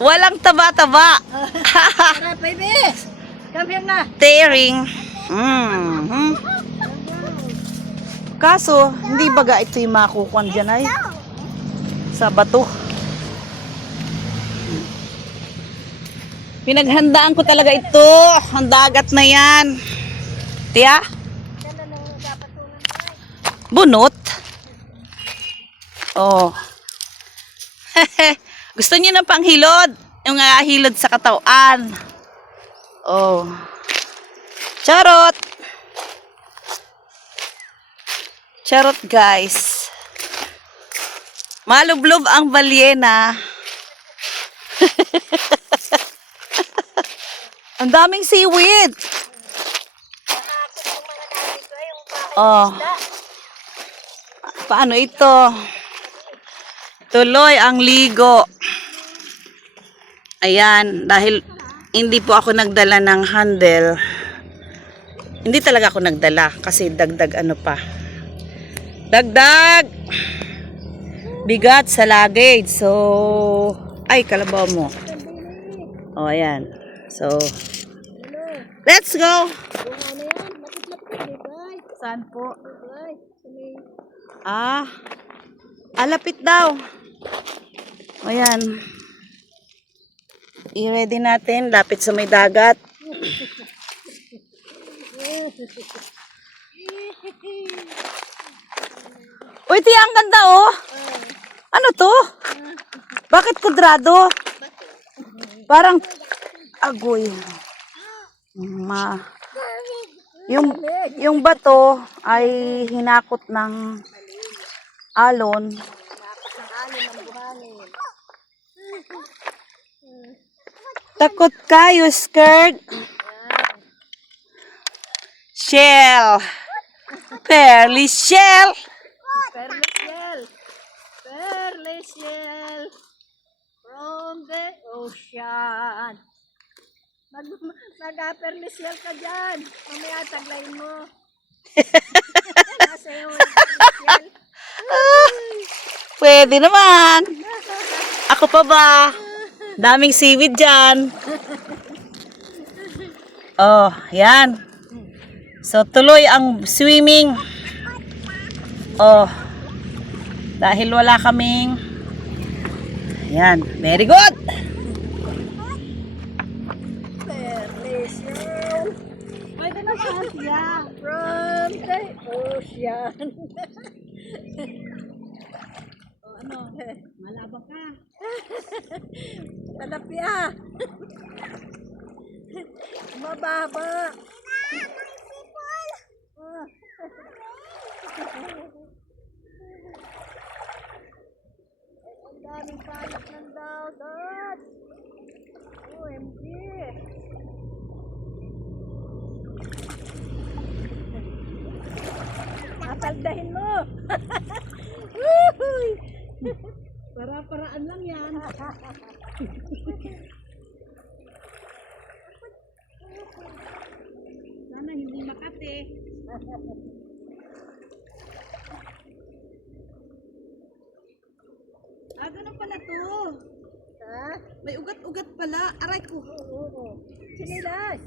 Walang taba-taba. Tara, baby. Come here na. Tearing. Kaso, hindi baga ito yung makukuhan dyan ay sa bato. Pinaghandaan ko talaga ito. Ang dagat na yan. Tiya? Bunot? Oh. Gusto niyo ng panghilod? Yung hilod sa katawan. Oh. Charot! Charot guys. Malublob ang balyena. Ang daming seaweed. Oh. Paano ito? Tuloy ang ligo. Ayan, dahil hindi po ako nagdala ng handle. Hindi talaga ako nagdala kasi dagdag ano pa. Dagdag bigat sa luggage. So, ay kalabaw mo. Oh, ayan. So, let's go. Saan po? Lapit daw. Ayan. I-ready natin. Lapit sa may dagat. Uy, tiya, ang ganda oh. Ano to? Bakit kudrado? Parang agoy. Yung bato ay hinakot ng alon. Takot kayo, skirt. Shell. Pearly shell. Pearly shell. Pearly shell. From the ocean. Mag-pearly shell ka dyan. Mamaya taglayin mo. Nasa yung pearly shell. Pwede naman. Ako pa ba? Daming seaweed dyan. Oh, yan. So, tuloy ang swimming. Oh, dahil wala kaming. Yan, very good. Pearly shell. Pwede naman siya. From the ocean. Ano? Malaba ka. Talapia. Mababa. Ang daming palat ng dagat. OMG. Napaldahin mo. Para-paraan lang yan. Sana hindi makate. Ganun pala to. Ha? May ugat-ugat pala. Aray ko. Oo. Sinilas.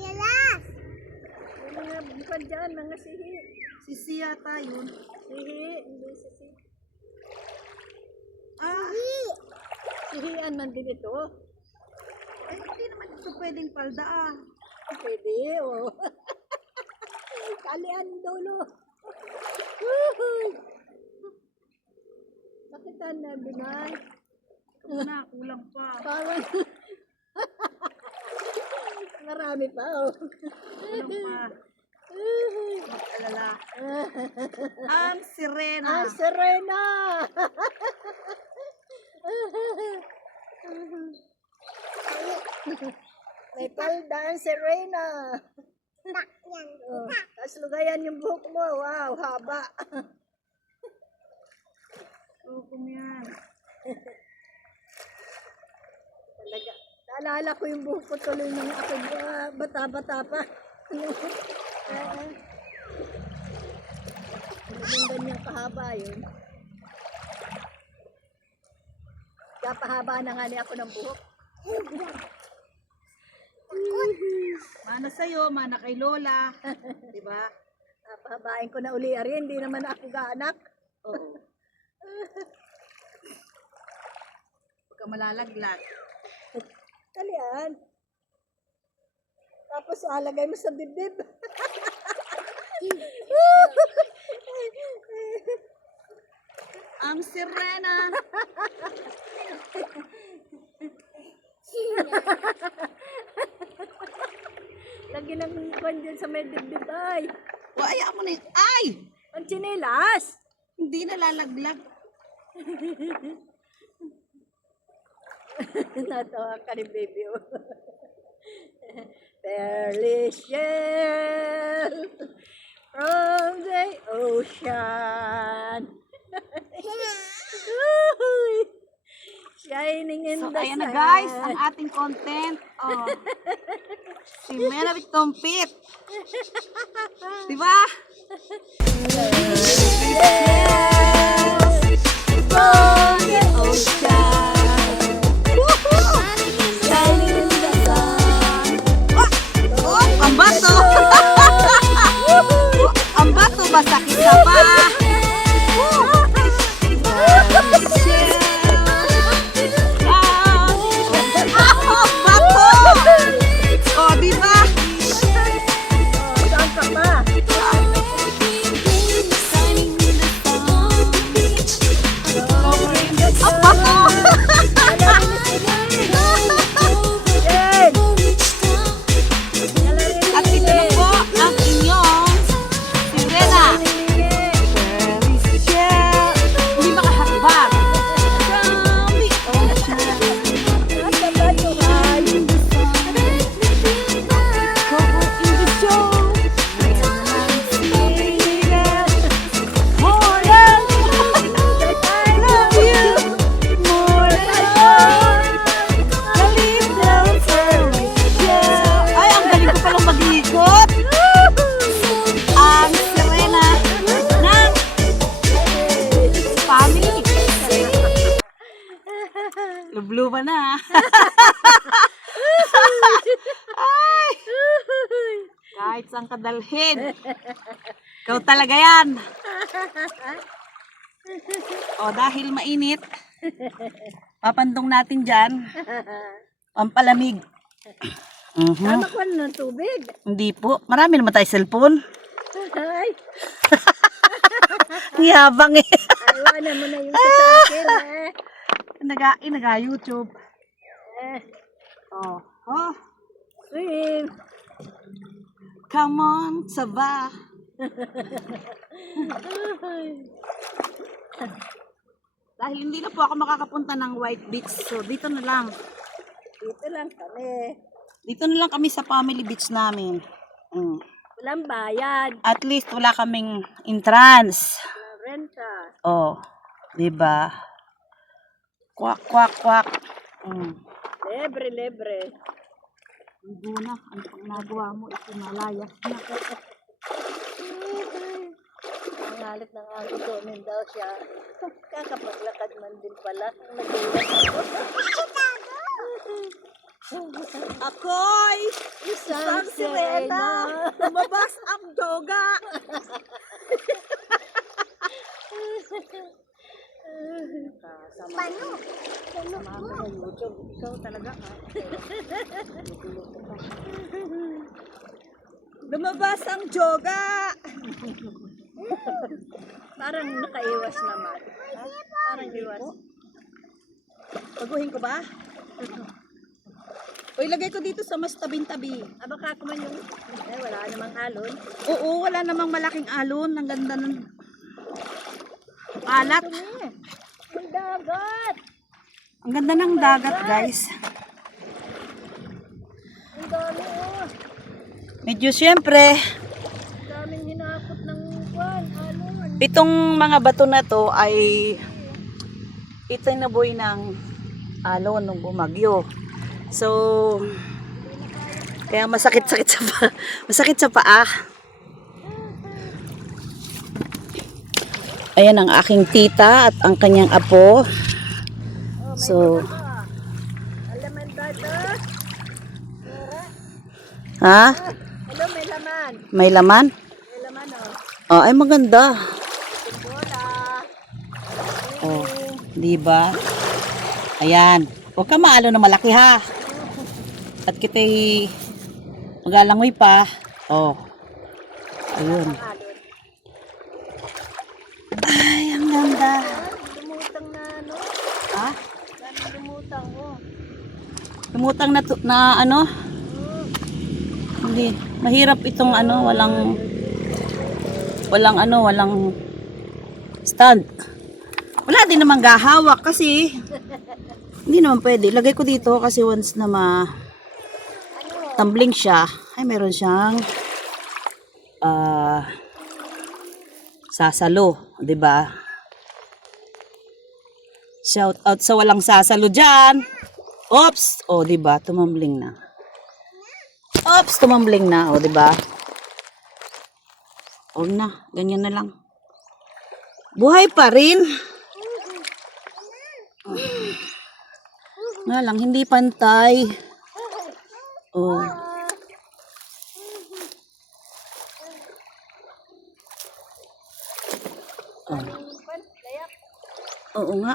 Yalas! Yung mga bukan dyan, mga sihi. Sisi yata yun. Sihi, hindi sihi. Sihian man din ito. Eh, hindi naman ito pwedeng palda Pwede, oh. Kalian dulo. Sakitan na binay. Na, kulang pa. Parang marami pa, oh. Kulang pa. Mag-alala. Ang sirena. Ah, Serena! May palda ang Serena. Oh, tapos lugayan yung buhok mo. Wow, haba. Hukom yan. Talaga. Naalala ko yung buhok ko tuloy nung ako bata-bata pa. Yung ganyang kahaba yun. Kapahaba na nga niya ako ng buhok. Mana sa'yo, mana kay Lola. Diba? Papahabain ko na uli ari, hindi naman ako gaanak. Oo. Huwag ka malalaglag. Kalian. Tapos alagay mo sa dibdib. Ang sirena. Lagi ng kwan dyan sa may dibdib ay. O, ayaw mo na yun. Ay! Ang chinilas. Hindi nalalaglag. Natawa ka ni baby. Oh. Fairly shell from the ocean. Shining in So, the ayan na sun. guys, ang ating content. Oh. Si Mera with Compit. Diba? From the ocean. Shining in the sun. Oh, ang bato. Ang bato ba sakit sa pa? Oh, di ba? Saan ka pa? Ang bato! Yan. At ito na po ang inyong sirena. Hindi makahakbang. Dami. Nasa batuhan. Ay, ang galing ko palang mag-iikot. Ang sirena ng family. Lubluba na. Ay, kahit saan ka dalhin. Ikaw talaga yan. O, dahil mainit, papandong natin dyan. Pampalamig. Tama ko ng tubig. Hindi po. Marami naman tayo cellphone. Ay, Ang yabang eh. ayawanan mo na yung sa akin. Naga-YouTube. Eh, Oh. Oh. swim. Come on, Saba. Dahil hindi na po ako makakapunta ng White Beach. So, dito na lang. Dito lang kami. Dito na lang kami sa family beach namin. Mm. Walang bayad. At least wala kaming entrance. Walang renta. Oh, 'di ba? Kwak kwak kwak. Libre, libre. Hindi na ang nagawa mo ito malayas na. Ang halit ng aso doon daw siya. Kakapaglakad man din pala. Nagulat ako. Ako'y Isang sirena. Lumabas ang doga. Paano? Sama mo sa YouTube. Ikaw talaga ha. Lumabas ang joga. Parang nakaiwas naman. Ha? Parang iwas. Baguhin ko ba? O ilagay ko dito sa mas tabing-tabi. Baka kuman yung... wala namang alon. Oo, wala namang malaking alon. Ang ganda ng alat. Ang dagat! Ang ganda ng dagat, guys. Ang dami oh. Medyo siyempre, Ang daming hinakot ng kwan, alon. itong mga bato na to ay itinaboy ng alon nung bumagyo. So, kaya masakit-sakit sa paa. Masakit sa paa. Ayan ang aking tita at ang kanyang apo. Oh, So, Alaman ba ito? ha? Hello, may laman. May laman? May laman, Oh, ay maganda. Bola. Oh, di ba? Ayan. Huwag ka maalo na malaki ha. At kita'y magalangoy pa. Oh. Ayun. Alon. Ay, ang ganda. Lumutang na ano? Ha? Lumutang Lumutang na, na ano? Hindi. Mahirap itong ano, walang stand. Wala din namang gahawak kasi hindi naman pwede. Lagay ko dito kasi once na tumbling siya, ay meron siyang sasalo, 'di ba? Shout out sa walang sasalo diyan. Oops, oh 'di ba? Tumambling na. Oops, tumambling na, oh 'di ba? Huwag na, ganyan na lang. Buhay pa rin. Nga lang, hindi pantay. Oh. Oh. Oo nga.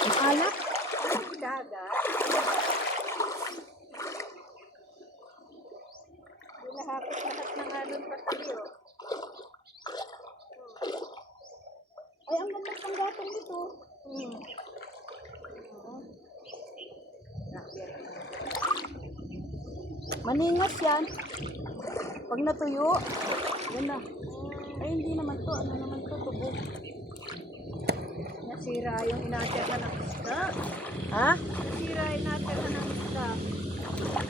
Ang alak. Dagat. Binahapit lahat ng alon pa sa iyo. Ay, ang ganda ng gatong nito. Maningas yan. Pag natuyo, yan na. Ay, hindi naman to. Ano naman to? Tubo. Nasira yung inatira ng isda. Ha? Nasira yung inatira ng isda.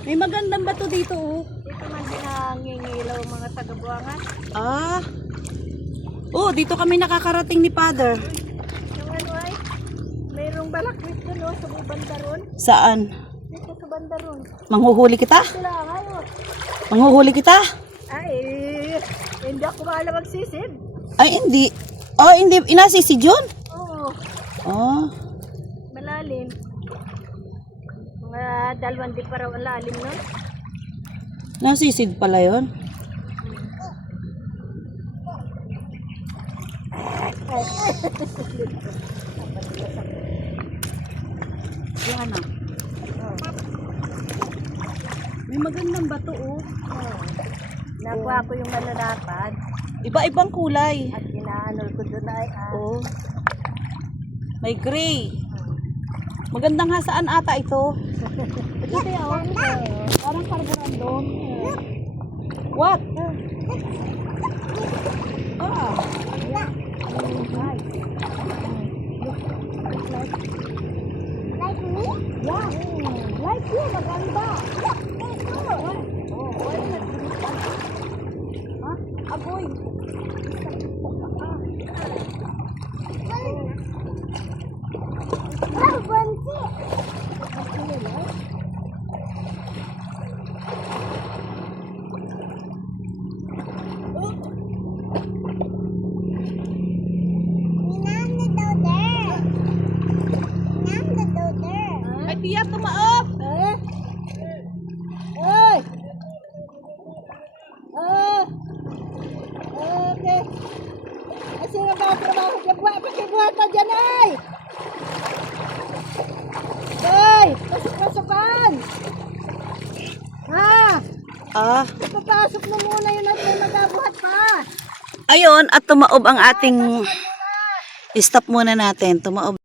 May magandang bato dito, oh. Dito man dinangingilaw mga taga-buangan. Ah. Oh, dito kami nakakarating ni Father. Yung ano ay, mayroong balaklit doon sa banda ron. Saan? Dito sa banda ron. Manghuhuli kita? Sila ngayon. Manghuhuli kita? Ay, hindi ako maalam magsisid. Ay, hindi. Oh, hindi. Inasisi John? Oo, Oh. malalim. Mga 2 di pa raw ang lalim nun. Nasisid pala yon. Yan na. May magandang bato, oh. Nakuha ko yung malalapad Iba-ibang kulay. at inaanol ko doon ay Oh. May gray. Magandang hasaan ata ito. Ito tayo, oh. Parang carborundum. What? Ah. Like me? Yeah. Like you, maganda. Ha? Agoy. Ay, tiyak tumaop. Ay! Okay. Ay, sino ba ang trabaho dyan? Pakibuhat ka dyan, ay! Ay! Pasok-pasokan! Ha? Ah. Papasok mo muna yun at may magabuhat pa. Ayun, at tumaob ang ating stop muna natin. Tumaob.